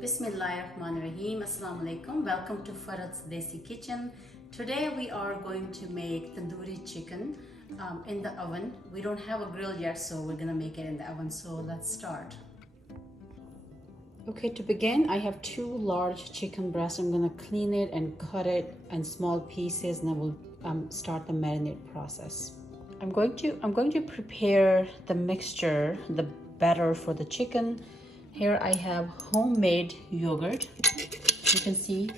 Bismillahirrahmanirrahim. Assalamu alaikum. Welcome to Farad's Desi Kitchen. Today we are going to make tandoori chicken in the oven. We don't have a grill yet, so we're gonna make it in the oven. So let's start. Okay, to begin, I have 2 large chicken breasts. I'm gonna clean it and cut it in small pieces, and then we'll start the marinade process. I'm going to prepare the mixture, the batter for the chicken. Here I have homemade yogurt. You can see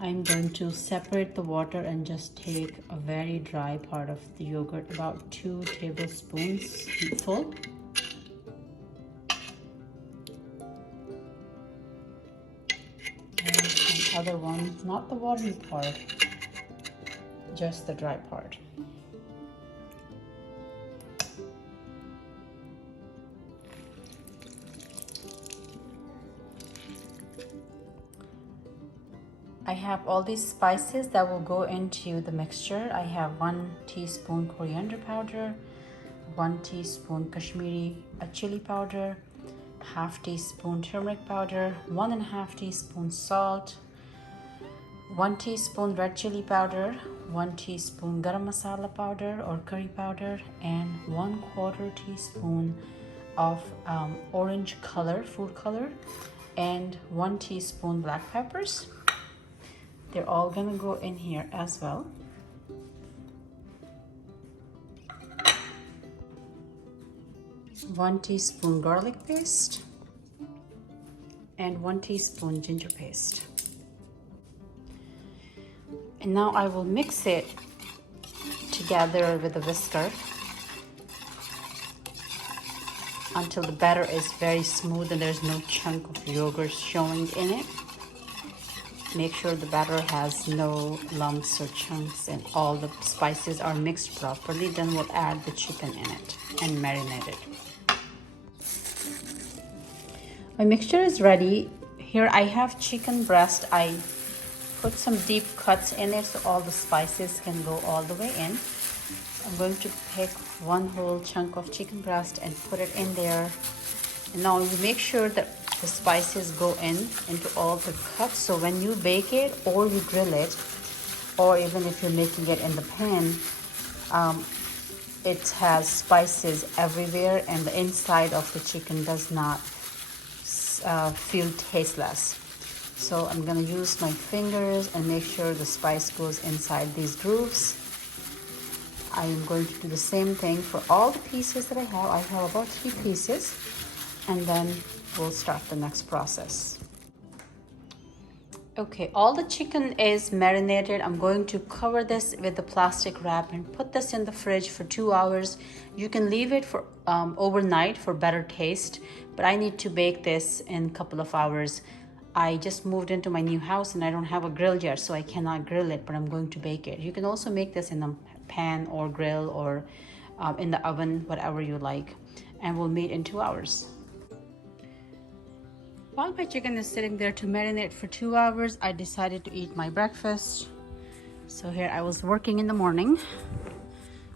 I'm going to separate the water and just take a very dry part of the yogurt, about 2 tablespoons full. And some other one, not the watery part, just the dry part. I have all these spices that will go into the mixture. I have 1 teaspoon coriander powder, 1 teaspoon Kashmiri chili powder, half teaspoon turmeric powder, 1.5 teaspoon salt, 1 teaspoon red chili powder, 1 teaspoon garam masala powder or curry powder, and 1/4 teaspoon of orange color, food color, and 1 teaspoon black peppers. They're all gonna go in here as well. One teaspoon garlic paste and 1 teaspoon ginger paste. And now I will mix it together with a whisker until the batter is very smooth and there's no chunk of yogurt showing in it. Make sure the batter has no lumps or chunks and all the spices are mixed properly. Then we'll add the chicken in it and marinate it. My mixture is ready. Here I have chicken breast. I put some deep cuts in it so all the spices can go all the way in. I'm going to pick 1 whole chunk of chicken breast and put it in there. And now you make sure that the spices go into all the cuts, so when you bake it or you grill it, or even if you're making it in the pan, it has spices everywhere and the inside of the chicken does not feel tasteless. So I'm gonna use my fingers and make sure the spice goes inside these grooves. I am going to do the same thing for all the pieces that I have. I have about 3 pieces, and then we'll start the next process. Okay, all the chicken is marinated. I'm going to cover this with the plastic wrap and put this in the fridge for 2 hours. You can leave it for overnight for better taste, but I need to bake this in a couple of hours. I just moved into my new house and I don't have a grill yet, so I cannot grill it, but I'm going to bake it. You can also make this in a pan or grill or in the oven, whatever you like, and we'll meet in 2 hours. While my chicken is sitting there to marinate for 2 hours, I decided to eat my breakfast. So here I was working in the morning.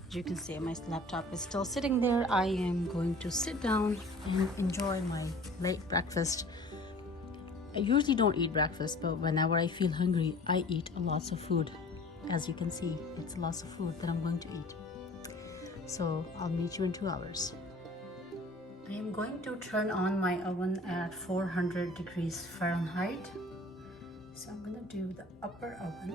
As you can see, my laptop is still sitting there. I am going to sit down and enjoy my late breakfast. I usually don't eat breakfast, but whenever I feel hungry, I eat lots of food. As you can see, it's lots of food that I'm going to eat. So I'll meet you in 2 hours. I am going to turn on my oven at 400 degrees Fahrenheit. So I'm going to do the upper oven.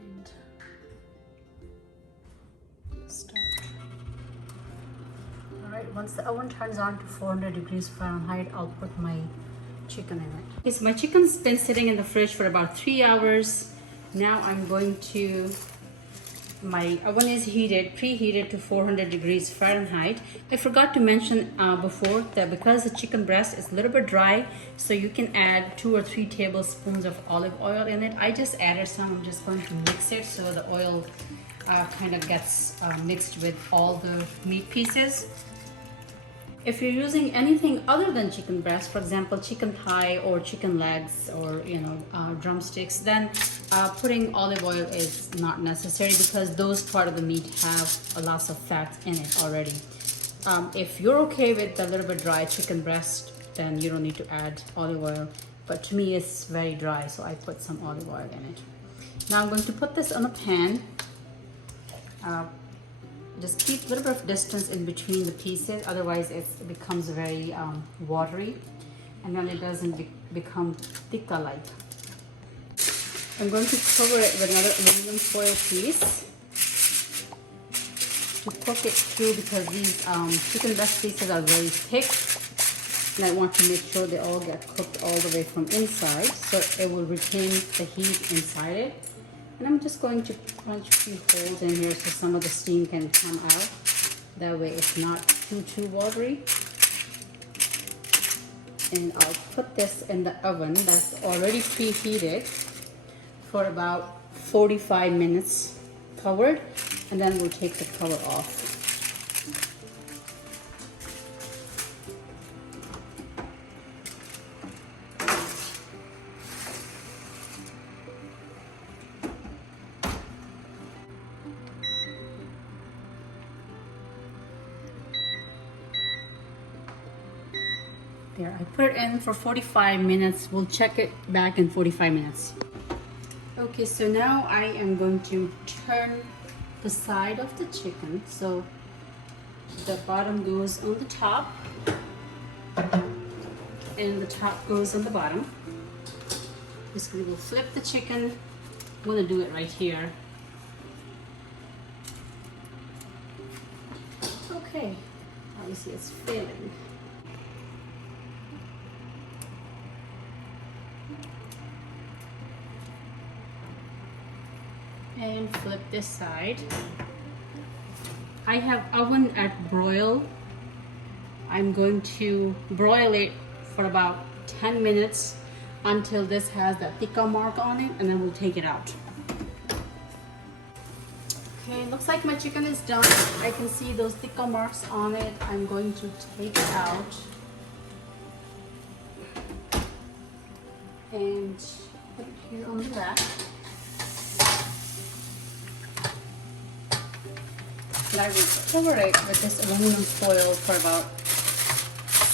And start. Alright, once the oven turns on to 400 degrees Fahrenheit, I'll put my chicken in it. Okay, so my chicken's been sitting in the fridge for about 3 hours. Now I'm going to, my oven is preheated to 400 degrees Fahrenheit. I forgot to mention before that because the chicken breast is a little bit dry, so you can add 2 or 3 tablespoons of olive oil in it. I just added some. I'm just going to mix it so the oil kind of gets mixed with all the meat pieces. If you're using anything other than chicken breast, for example, chicken thigh or chicken legs or drumsticks, then putting olive oil is not necessary because those part of the meat have a lot of fat in it already. If you're okay with a little bit dry chicken breast, then you don't need to add olive oil. But to me, it's very dry, so I put some olive oil in it. Now I'm going to put this on a pan. Just keep a little bit of distance in between the pieces, otherwise it becomes very watery, and then it doesn't become tikka like. I'm going to cover it with another aluminum foil piece to cook it through because these chicken breast pieces are very thick, and I want to make sure they all get cooked all the way from inside, so it will retain the heat inside it. And I'm just going to punch a few holes in here so some of the steam can come out. That way it's not too watery. And I'll put this in the oven that's already preheated for about 45 minutes covered, and then we'll take the cover off. There, I put it in for 45 minutes. We'll check it back in 45 minutes. Okay, so now I am going to turn the side of the chicken. So the bottom goes on the top and the top goes on the bottom. Just gonna go flip the chicken. I'm gonna do it right here. Okay, obviously it's failing. And flip this side. I have oven at broil. I'm going to broil it for about 10 minutes until this has that tikka mark on it, and then we'll take it out. Okay, looks like my chicken is done. I can see those tikka marks on it. I'm going to take it out and put it here on the rack. And I will cover it with this aluminum foil for about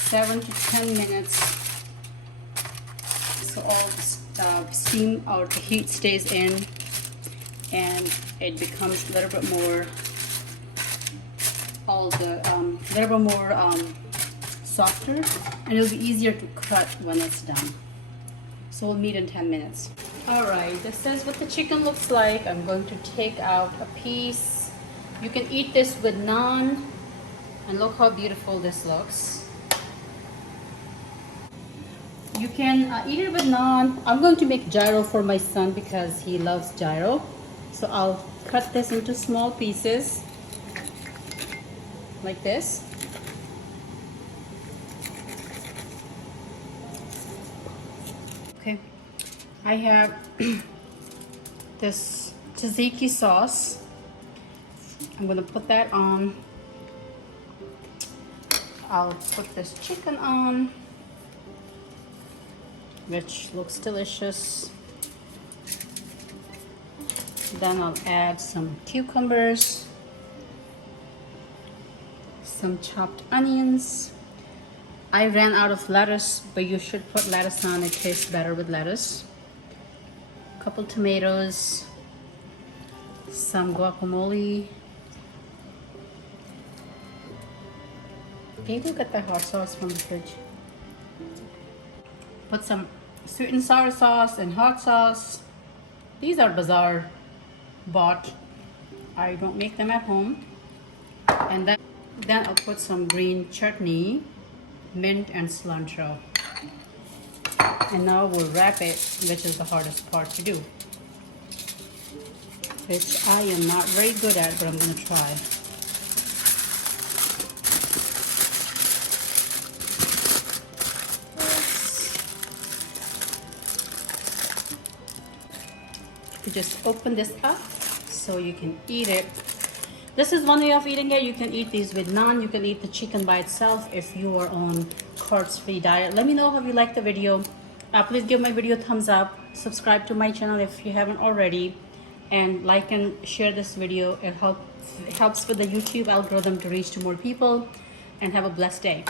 7 to 10 minutes, so all the steam or the heat stays in, and it becomes a little bit more, softer, and it'll be easier to cut when it's done. So we'll meet in 10 minutes. All right, this is what the chicken looks like. I'm going to take out a piece. You can eat this with naan, and look how beautiful this looks. You can eat it with naan. I'm going to make gyro for my son because he loves gyro. So I'll cut this into small pieces like this. Okay, I have this tzatziki sauce. I'm gonna put that on. I'll put this chicken on, which looks delicious. Then I'll add some cucumbers, some chopped onions. I ran out of lettuce, but you should put lettuce on. It tastes better with lettuce. A couple tomatoes, some guacamole. Can you go get the hot sauce from the fridge? Put some sweet and sour sauce and hot sauce. These are bazaar bought. I don't make them at home. And then I'll put some green chutney, mint and cilantro. And now we'll wrap it, which is the hardest part to do, which I am not very good at, but I'm gonna try. You just open this up so you can eat it. This is one way of eating it. You can eat these with naan. You can eat the chicken by itself if you are on carbs-free diet. Let me know how you like the video. Please give my video a thumbs up. Subscribe to my channel if you haven't already. And like and share this video. It helps with the YouTube algorithm to reach to more people. And have a blessed day.